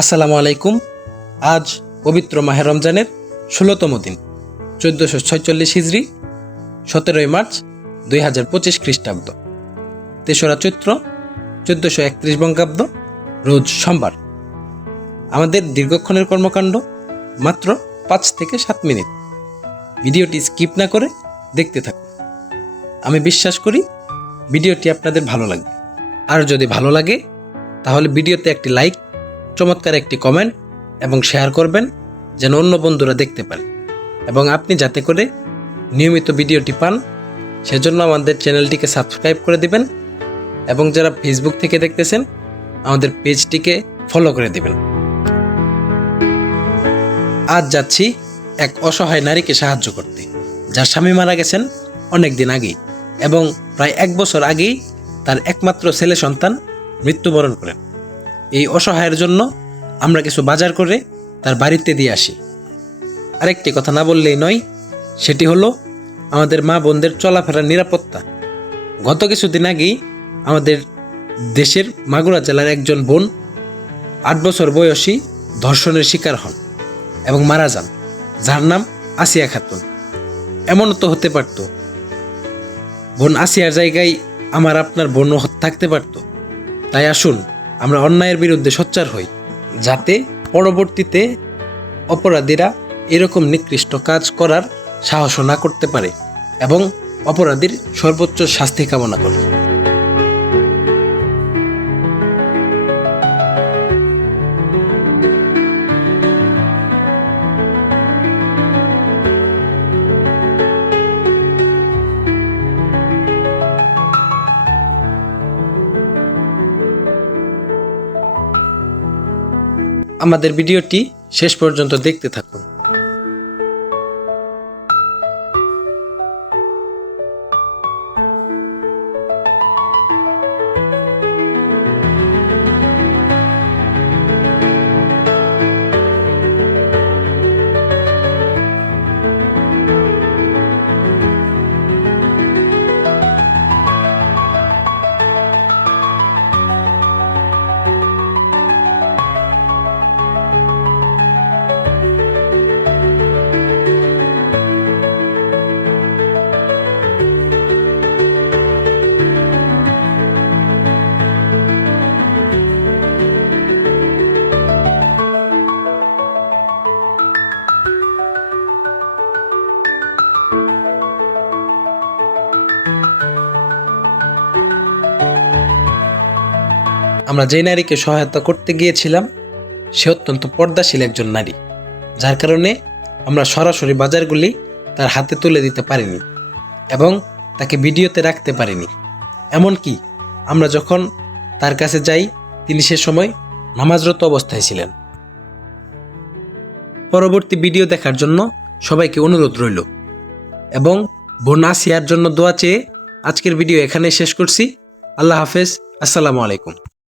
আসসালামু আলাইকুম। আজ পবিত্র মাহের রমজানের ষোলোতম দিন, চোদ্দোশো ছয়চল্লিশ হিজড়ি সতেরোই মার্চ দুই হাজার পঁচিশ খ্রিস্টাব্দ। তেসরা চৈত্র চোদ্দোশো একত্রিশ বঙ্গাব্দ, রোজ সোমবার। আমাদের দীর্ঘক্ষণের কর্মকাণ্ড মাত্র পাঁচ থেকে সাত মিনিট। ভিডিওটি স্কিপ না করে দেখতে থাকুন। আমি বিশ্বাস করি ভিডিওটি আপনাদের ভালো লাগবে। আর যদি ভালো লাগে, তাহলে ভিডিওতে একটি লাইক চমৎকার একটি কমেন্ট এবং শেয়ার করবেন যেন অন্য বন্ধুরা দেখতে পারে। এবং আপনি যাতে করে নিয়মিত ভিডিওটি পান, সেজন্য আমাদের চ্যানেলটিকে সাবস্ক্রাইব করে দিবেন এবং যারা ফেসবুক থেকে দেখতেছেন, আমাদের পেজটিকে ফলো করে দিবেন। আজ যাচ্ছি এক অসহায় নারীকে সাহায্য করতে, যার স্বামী মারা গেছেন অনেক দিন আগেই এবং প্রায় এক বছর আগেই তার একমাত্র ছেলে সন্তান মৃত্যুবরণ করেন। এই অসহায়ের জন্য আমরা কিছু বাজার করে তার বাড়িতে দিয়ে আসি। আরেকটি কথা না বললেই নয়, সেটি হলো আমাদের মা বোনদের চলাফেরার নিরাপত্তা। গত কিছুদিন আগেই আমাদের দেশের মাগুরা জেলার একজন বোন আট বছর বয়সী ধর্ষণের শিকার হন এবং মারা যান, যার নাম আসিয়া খাতুন। এমনও তো হতে পারত। বোন আসিয়ার জায়গায় আমার আপনার বোনও থাকতে পারত। তাই আসুন আমরা অন্যায়ের বিরুদ্ধে সোচ্চার হই, যাতে পরবর্তীতে অপরাধীরা এরকম নিকৃষ্ট কাজ করার সাহস না করতে পারে এবং অপরাধীর সর্বোচ্চ শাস্তি কামনা করি। আমাদের ভিডিওটি শেষ পর্যন্ত দেখতে থাকুন। আমরা যে নারীকে সহায়তা করতে গিয়েছিলাম, সে অত্যন্ত পর্দাশীল একজন নারী। যার কারণে আমরা সরাসরি বাজারগুলি তার হাতে তুলে দিতে পারিনি এবং তাকে ভিডিওতে রাখতে পারিনি। এমনকি আমরা যখন তার কাছে যাই, তিনি সে সময় নামাজরত অবস্থায় ছিলেন। পরবর্তী ভিডিও দেখার জন্য সবাইকে অনুরোধ রইল এবং বোন আসিয়ার জন্য দোয়া চেয়ে আজকের ভিডিও এখানে শেষ করছি। আল্লাহ হাফেজ। আসসালামু আলাইকুম।